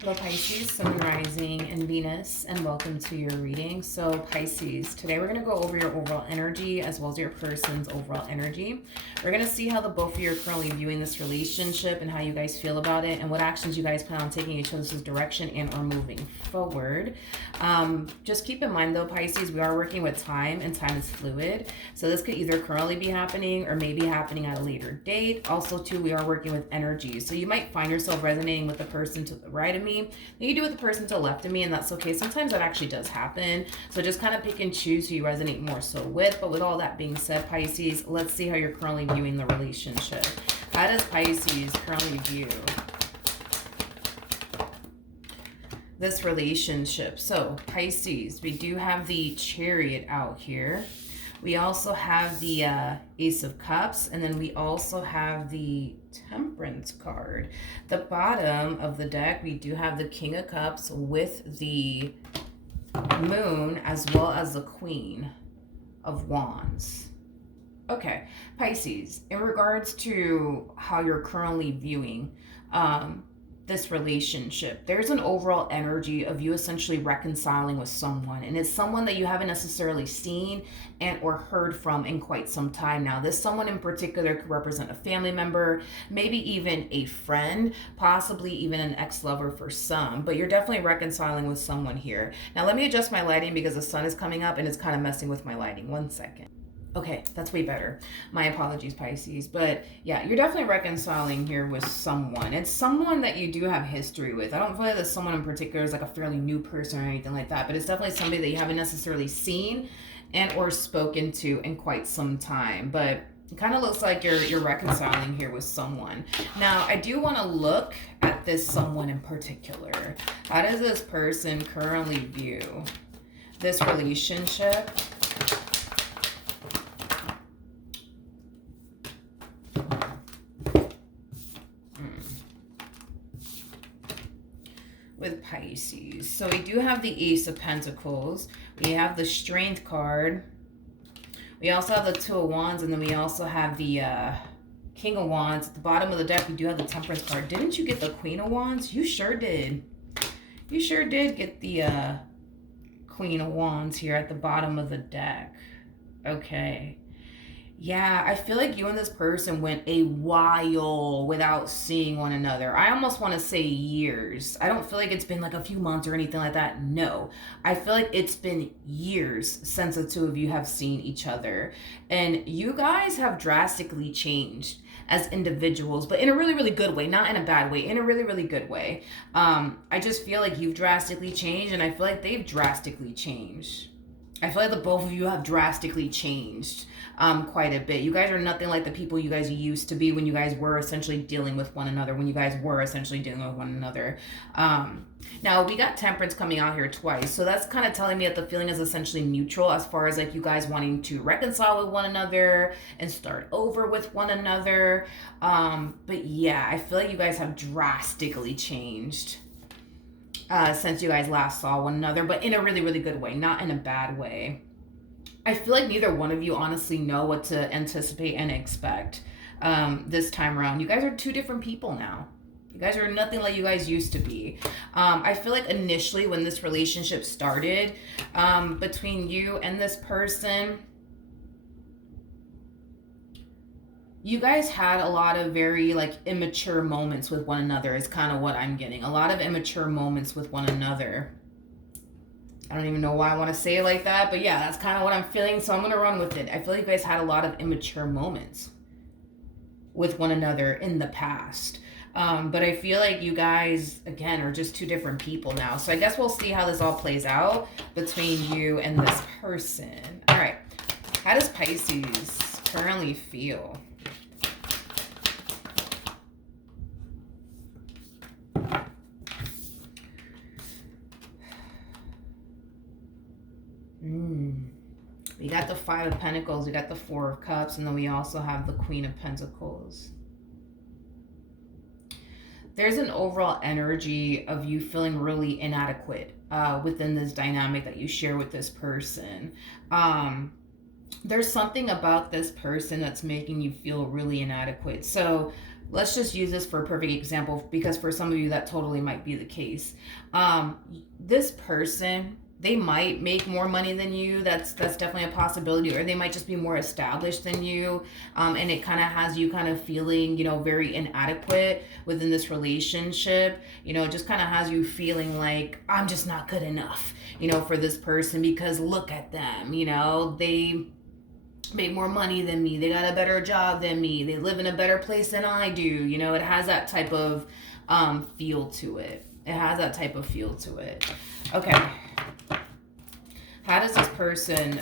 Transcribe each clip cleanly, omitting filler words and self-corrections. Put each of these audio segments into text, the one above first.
Hello Pisces, Sun, Rising, and Venus, and welcome to your reading. So Pisces, today we're going to go over your overall energy as well as your person's overall energy. We're going to see how the both of you are currently viewing this relationship and how you guys feel about it and what actions you guys plan on taking each other's direction and or moving forward. Just keep in mind though, Pisces, we are working with time and time is fluid. So this could either currently be happening or maybe happening at a later date. Also too, we are working with energy. So you might find yourself resonating with the person to the right of me. You do with the person to the left of me, and that's okay. Sometimes that actually does happen. So just kind of pick and choose who you resonate more so with. But with all that being said, Pisces, let's see how you're currently viewing the relationship. How does Pisces currently view this relationship? So Pisces, we do have the Chariot out here. We also have the Ace of Cups, and then we also have the Temperance card. The bottom of the deck, we do have the King of Cups with the Moon as well as the Queen of Wands. Okay, Pisces, in regards to how you're currently viewing this relationship, there's an overall energy of you essentially reconciling with someone, and it's someone that you haven't necessarily seen and or heard from in quite some time now. This someone in particular could represent a family member, maybe even a friend, possibly even an ex-lover for some, but you're definitely reconciling with someone here. Now let me adjust my lighting because the sun is coming up and it's kind of messing with my lighting. 1 second. Okay, that's way better. My apologies, Pisces. But yeah, you're definitely reconciling here with someone. It's someone that you do have history with. I don't feel like that someone in particular is like a fairly new person or anything like that, but it's definitely somebody that you haven't necessarily seen and or spoken to in quite some time. But it kind of looks like you're reconciling here with someone. Now, I do want to look at this someone in particular. How does this person currently view this relationship with Pisces? So we do have the Ace of Pentacles. We have the Strength card. We also have the Two of Wands, and then we also have the King of Wands. At the bottom of the deck, we do have the Temperance card. Didn't you get the Queen of Wands? You sure did. You sure did get the Queen of Wands here at the bottom of the deck. Okay. Yeah, I feel like you and this person went a while without seeing one another. I almost want to say years. I don't feel like it's been like a few months or anything like that. No. I feel like it's been years since the two of you have seen each other. And you guys have drastically changed as individuals, but in a really, really good way, not in a bad way, in a really, really good way. I just feel like you've drastically changed, and I feel like they've drastically changed. I feel like the both of you have drastically changed quite a bit. You guys are nothing like the people you guys used to be when you guys were essentially dealing with one another, Now, we got Temperance coming out here twice, so that's kind of telling me that the feeling is essentially neutral as far as like you guys wanting to reconcile with one another and start over with one another. But yeah, I feel like you guys have drastically changed since you guys last saw one another, but in a really, really good way, not in a bad way. I feel like neither one of you honestly know what to anticipate and expect this time around. You guys are two different people now. You guys are nothing like you guys used to be. I feel like initially when this relationship started between you and this person, you guys had a lot of very like immature moments with one another is kind of what I'm getting. A lot of immature moments with one another. I don't even know why I want to say it like that, but yeah, that's kind of what I'm feeling, so I'm going to run with it. I feel like you guys had a lot of immature moments with one another in the past. But I feel like you guys, again, are just two different people now. So I guess we'll see how this all plays out between you and this person. All right. How does Pisces currently feel? We got the Five of Pentacles, we got the Four of Cups, and then we also have the Queen of Pentacles. There's an overall energy of you feeling really inadequate within this dynamic that you share with this person. There's something about this person that's making you feel really inadequate. So let's just use this for a perfect example, because for some of you that totally might be the case. This person, they might make more money than you. That's definitely a possibility. Or they might just be more established than you, and it kind of has you kind of feeling, very inadequate within this relationship. It just kind of has you feeling like, I'm just not good enough, for this person, because look at them. They make more money than me, they got a better job than me, they live in a better place than I do. It has that type of feel to it. Okay, how does this person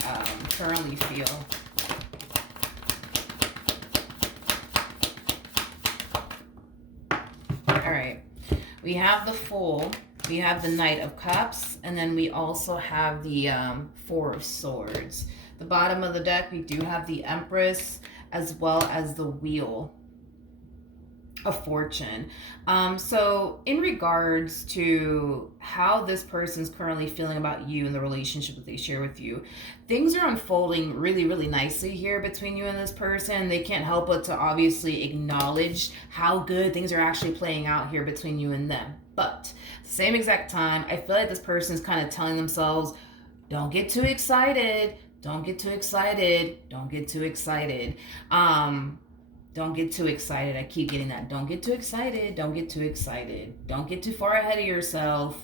currently feel? All right, we have the Fool, we have the Knight of Cups, and then we also have the Four of Swords. The bottom of the deck, we do have the Empress, as well as the Wheel of Fortune. So in regards to how this person's currently feeling about you and the relationship that they share with you, things are unfolding really, really nicely here between you and this person. They can't help but to obviously acknowledge how good things are actually playing out here between you and them. But same exact time, I feel like this person's kind of telling themselves, don't get too excited. Don't get too excited. Don't get too excited. Don't get too excited. I keep getting that. Don't get too excited. Don't get too excited. Don't get too far ahead of yourself.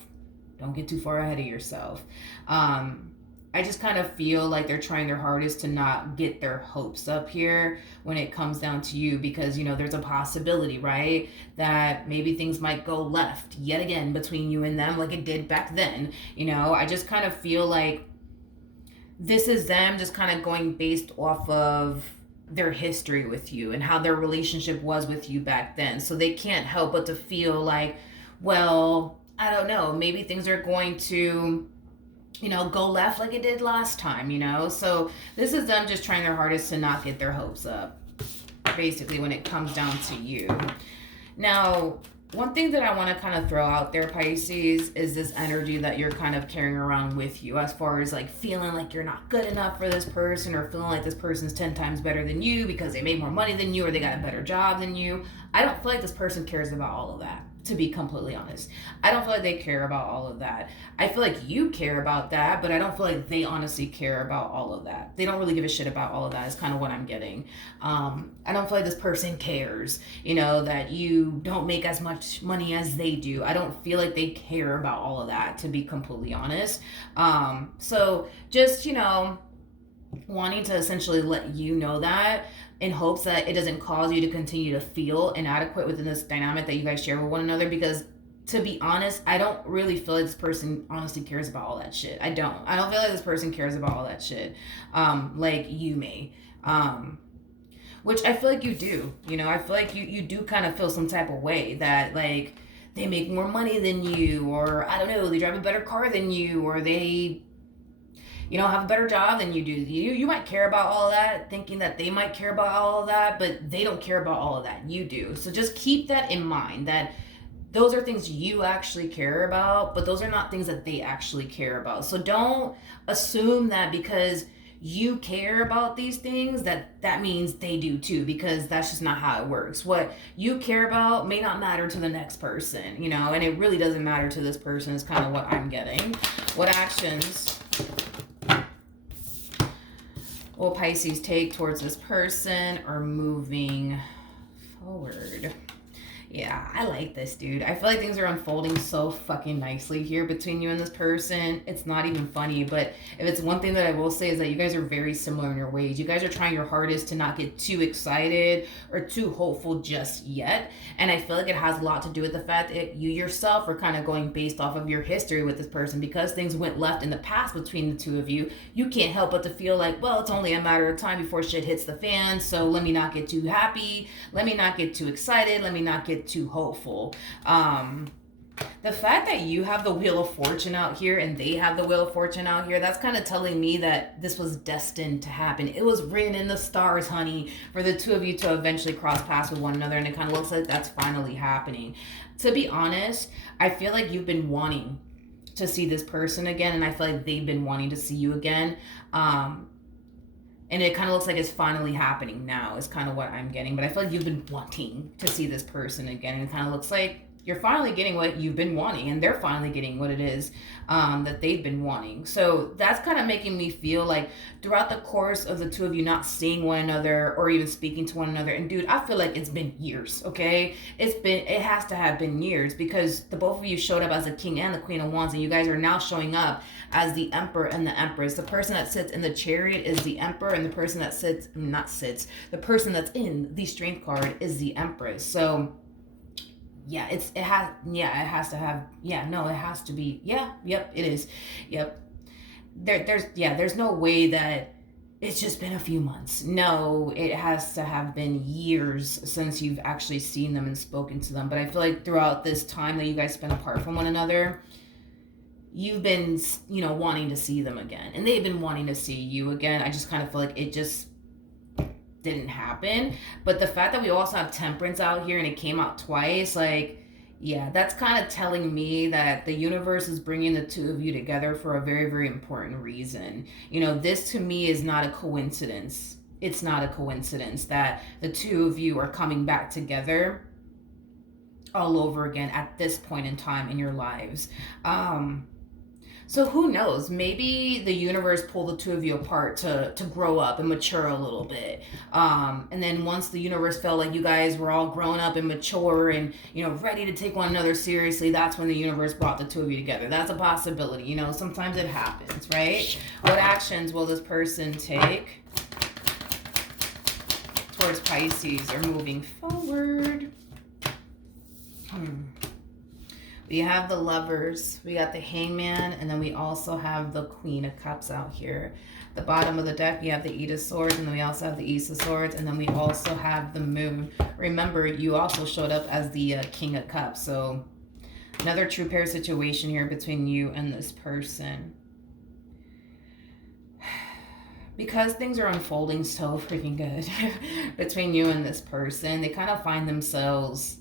Don't get too far ahead of yourself. I just kind of feel like they're trying their hardest to not get their hopes up here when it comes down to you, because, there's a possibility, right, that maybe things might go left yet again between you and them like it did back then. I just kind of feel like this is them just kind of going based off of their history with you and how their relationship was with you back then. So they can't help but to feel like, well, I don't know, maybe things are going to, go left like it did last time, So this is them just trying their hardest to not get their hopes up, basically, when it comes down to you. Now, one thing that I want to kind of throw out there, Pisces, is this energy that you're kind of carrying around with you, as far as like feeling like you're not good enough for this person, or feeling like this person's 10 times better than you because they made more money than you, or they got a better job than you. I don't feel like this person cares about all of that, to be completely honest. I don't feel like they care about all of that. I feel like you care about that, but I don't feel like they honestly care about all of that. They don't really give a shit about all of that, is kind of what I'm getting. I don't feel like this person cares, that you don't make as much money as they do. I don't feel like they care about all of that, to be completely honest. So just, wanting to essentially let you know that, in hopes that it doesn't cause you to continue to feel inadequate within this dynamic that you guys share with one another. Because, to be honest, I don't really feel like this person honestly cares about all that shit. I don't feel like this person cares about all that shit, like you may, which I feel like you do. I feel like you do kind of feel some type of way that, like, they make more money than you, or I don't know, they drive a better car than you, or they have a better job than you do. You might care about all of that, thinking that they might care about all of that, but they don't care about all of that. You do. So just keep that in mind, that those are things you actually care about, but those are not things that they actually care about. So don't assume that because you care about these things that means they do too, because that's just not how it works. What you care about may not matter to the next person, and it really doesn't matter to this person, is kind of what I'm getting. What actions will Pisces take towards this person, or moving forward? Yeah, I like this, dude. I feel like things are unfolding so fucking nicely here between you and this person. It's not even funny, but if it's one thing that I will say, is that you guys are very similar in your ways. You guys are trying your hardest to not get too excited or too hopeful just yet. And I feel like it has a lot to do with the fact that you yourself are kind of going based off of your history with this person. Because things went left in the past between the two of you, you can't help but to feel like, well, it's only a matter of time before shit hits the fan, so let me not get too happy, let me not get too excited, let me not get too hopeful. The fact that you have the Wheel of Fortune out here and they have the Wheel of Fortune out here, that's kind of telling me that this was destined to happen. It was written in the stars, honey, for the two of you to eventually cross paths with one another, and it kind of looks like that's finally happening. To be honest, I feel like you've been wanting to see this person again, and I feel like they've been wanting to see you again. And it kind of looks like it's finally happening now is kind of what I'm getting. But I feel like you've been wanting to see this person again. And it kind of looks like you're finally getting what you've been wanting, and they're finally getting what it is that they've been wanting. So that's kind of making me feel like throughout the course of the two of you not seeing one another or even speaking to one another, and dude, I feel like it's been years, okay? It has to have been years, because the both of you showed up as the king and the queen of wands, and you guys are now showing up as the emperor and the empress. The person that sits in the chariot is the emperor, and the person that the person that's in the strength card is the empress. So yeah, it has to be, it is. Yep. There's no way that it's just been a few months. No, it has to have been years since you've actually seen them and spoken to them. But I feel like throughout this time that you guys spent apart from one another, you've been, wanting to see them again, and they've been wanting to see you again. I just kind of feel like it just didn't happen. But the fact that we also have temperance out here and it came out twice, like, yeah, that's kind of telling me that the universe is bringing the two of you together for a very, very important reason. This to me is not a coincidence. It's not a coincidence that the two of you are coming back together all over again at this point in time in your lives. So who knows? Maybe the universe pulled the two of you apart to grow up and mature a little bit. And then once the universe felt like you guys were all grown up and mature and, ready to take one another seriously, that's when the universe brought the two of you together. That's a possibility. Sometimes it happens, right? What actions will this person take towards Pisces or moving forward? We have the Lovers, we got the Hangman, and then we also have the Queen of Cups out here. The bottom of the deck, we have the Eight of Swords, and then we also have the Ace of Swords, and then we also have the Moon. Remember, you also showed up as the King of Cups, so another true pair situation here between you and this person. Because things are unfolding so freaking good between you and this person, they kind of find themselves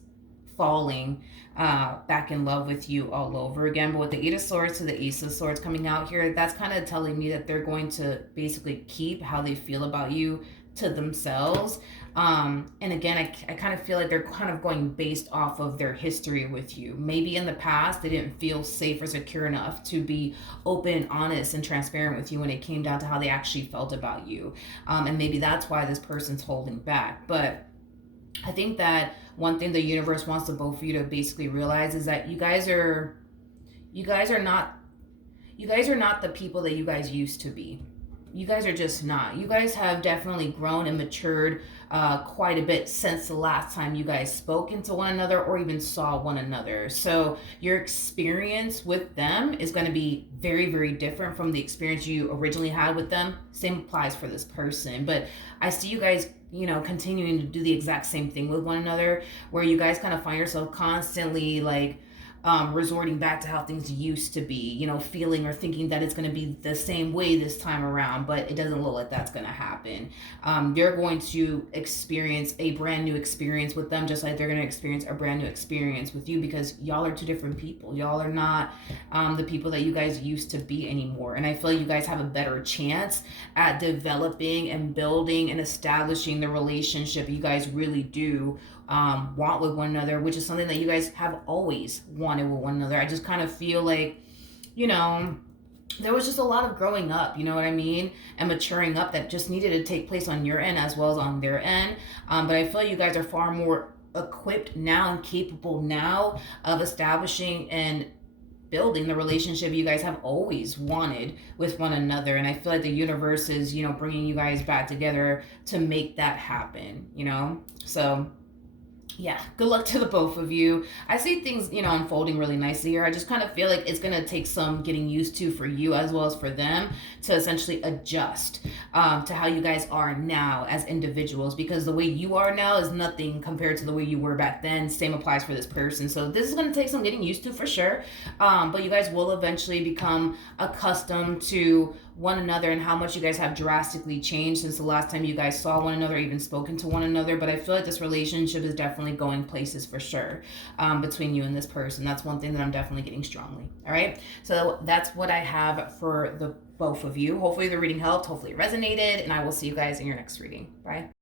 falling back in love with you all over again. But with the Eight of Swords to the Ace of Swords coming out here, that's kind of telling me that they're going to basically keep how they feel about you to themselves. And again, I kind of feel like they're kind of going based off of their history with you. Maybe in the past, they didn't feel safe or secure enough to be open, honest, and transparent with you when it came down to how they actually felt about you. And maybe that's why this person's holding back. But I think that one thing the universe wants the both of you to basically realize is that you guys are not the people that you guys used to be. You guys are just not. You guys have definitely grown and matured quite a bit since the last time you guys spoke into one another or even saw one another. So your experience with them is going to be very, very different from the experience you originally had with them. Same applies for this person. But I see you guys, continuing to do the exact same thing with one another, where you guys kind of find yourself constantly like resorting back to how things used to be, feeling or thinking that it's going to be the same way this time around, but it doesn't look like that's going to happen. You're going to experience a brand new experience with them, just like they're going to experience a brand new experience with you, because y'all are two different people. Y'all are not the people that you guys used to be anymore. And I feel like you guys have a better chance at developing and building and establishing the relationship you guys really do want with one another, which is something that you guys have always wanted with one another. I just kind of feel like, there was just a lot of growing up, you know what I mean? And maturing up that just needed to take place on your end as well as on their end. But I feel like you guys are far more equipped now and capable now of establishing and building the relationship you guys have always wanted with one another. And I feel like the universe is, bringing you guys back together to make that happen, So yeah, good luck to the both of you. I see things, unfolding really nicely here. I just kind of feel like it's going to take some getting used to for you as well as for them to essentially adjust to how you guys are now as individuals, because the way you are now is nothing compared to the way you were back then. Same applies for this person. So this is going to take some getting used to for sure. But you guys will eventually become accustomed to one another and how much you guys have drastically changed since the last time you guys saw one another, even spoken to one another. But I feel like this relationship is definitely going places for sure between you and this person. That's one thing that I'm definitely getting strongly. All right. So that's what I have for the both of you. Hopefully the reading helped. Hopefully it resonated. And I will see you guys in your next reading. Bye.